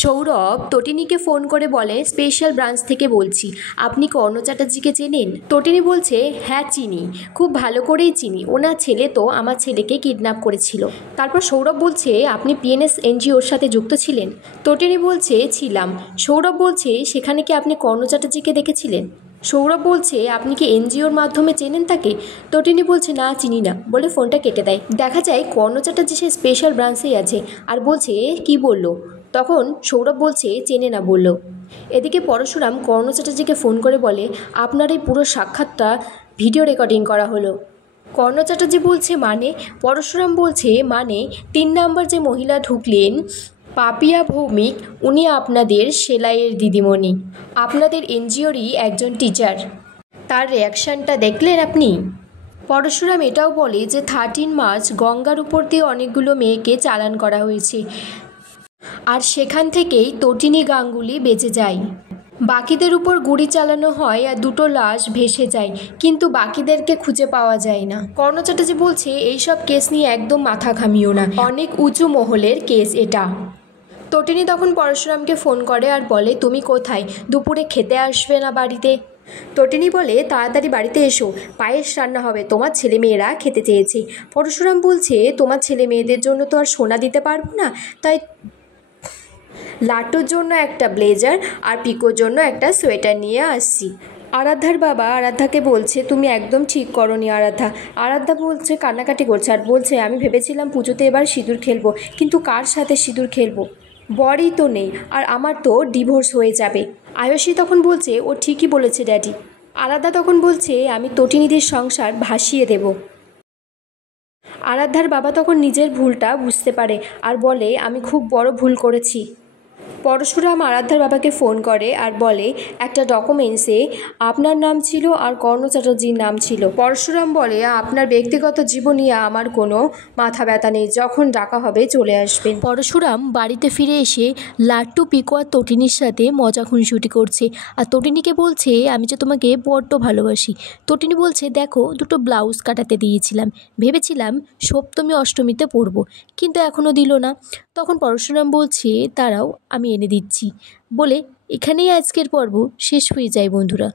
Sourav তটিনীকে phone করে বলে, special branch থেকে বলছি, আপনি কর্ণ চ্যাটার্জিকে চেনেন? তটিনী বলছে, হ্যাঁ চিনি, খুব ভালো করেই চিনি, ওনার ছেলে তো আমার ছেলেকে কিডন্যাপ করেছিল। তারপর সৌরভ বলছে, আপনি পিএনএস এনজিওর সাথে যুক্ত ছিলেন? তটিনী বলছে, ছিলাম। সৌরভ বলছে, সেখানে কি আপনি কর্ণ চ্যাটার্জিকে দেখেছিলেন? সৌরভ বলছে, আপনি কি এনজিওর মাধ্যমে চেনেন তাকে? তটিনী বলছে, না চিনি না, বলে ফোনটা কেটে দেয়। দেখা যায় কর্ণ চ্যাটার্জি সে স্পেশাল ব্রাঞ্চেই আছে আর বলছে, কি বললো? তখন সৌরভ বলছে, চেনে না বলল। এদিকে পরশুরাম কর্ণ চ্যাটার্জিকে ফোন করে বলে, আপনার এই পুরো সাক্ষাৎটা ভিডিও রেকর্ডিং করা হলো। কর্ণ চ্যাটার্জি বলছে, মানে? পরশুরাম বলছে, মানে 3 নম্বর যে মহিলা ঢুকলেন, পাপিয়া ভৌমিক, উনি আপনাদের সেলাইয়ের দিদিমণি, আপনাদের এনজিওরই একজন টিচার। তার রিয়াকশানটা দেখলেন আপনি? পরশুরাম এটাও বলে যে 13 মার্চ গঙ্গার উপর দিয়ে অনেকগুলো মেয়েকে চালান করা হয়েছে, আর সেখান থেকেই তটিনী গাঙ্গুলি বেঁচে যায়। বাকিদের উপর গুলি চালানো হয় আর 2টো লাশ ভেসে যায়, কিন্তু বাকিদেরকে খুঁজে পাওয়া যায় না। কর্ণ চ্যাটার্জি বলছে, এইসব কেস নিয়ে একদম মাথা ঘামিও না, অনেক উঁচু মহলের কেস এটা। তটিনী তখন পরশুরামকে ফোন করে আর বলে, তুমি কোথায়? দুপুরে খেতে আসবে না বাড়িতে? তটিনী বলে, তাড়াতাড়ি বাড়িতে এসো, পায়েস রান্না হবে, তোমার ছেলে মেয়েরা খেতে চেয়েছে। পরশুরাম বলছে, তোমার ছেলে মেয়েদের জন্য তো আর সোনা দিতে পারবো না, তাই লাট্টুর জন্য একটা ব্লেজার আর পিকোর জন্য একটা সোয়েটার নিয়ে আসছি। আরাধ্যার বাবা আরাধ্যাকে বলছে, তুমি একদম ঠিক করনি আরাধ্যা। আরাধ্যা বলছে, কান্নাকাটি করছে আর বলছে, আমি ভেবেছিলাম পুজোতে এবার সিঁদুর খেলবো, কিন্তু কার সাথে সিঁদুর খেলবো? বরই তো নেই, আর আমার তো ডিভোর্স হয়ে যাবে। আয়ুষী তখন বলছে, ও ঠিকই বলেছে ড্যাডি। আরাধ্যা তখন বলছে, আমি তটিনীদের সংসার ভাসিয়ে দেব। আরাধ্যার বাবা তখন নিজের ভুলটা বুঝতে পারে আর বলে, আমি খুব বড় ভুল করেছি। পরশুরাম আরাধ্যার বাবাকে ফোন করে আর বলে, একটা ডকুমেন্টসে আপনার নাম ছিল আর কর্ণ চ্যাটার্জির নাম ছিল। পরশুরাম বলে, আপনার ব্যক্তিগত জীবন নিয়ে আমার কোনো মাথা ব্যথা নেই, যখন ডাকা হবে চলে আসবেন। পরশুরাম বাড়িতে ফিরে এসে লাট্টু, পিকো আর তটিনীর সাথে মজা খুনসুটি করছে আর তটিনীকে বলছে, আমি যে তোমাকে বড্ড ভালোবাসি। তটিনী বলছে, দেখো 2টো ব্লাউজ কাটাতে দিয়েছিলাম, ভেবেছিলাম সপ্তমী অষ্টমীতে পরবো, কিন্তু এখনও দিল না। তখন পরশুরাম বলছে, দাঁড়াও আমি এনে দিচ্ছি, বলে এখানেই আজকের পর্ব শেষ হয়ে যায় বন্ধুরা।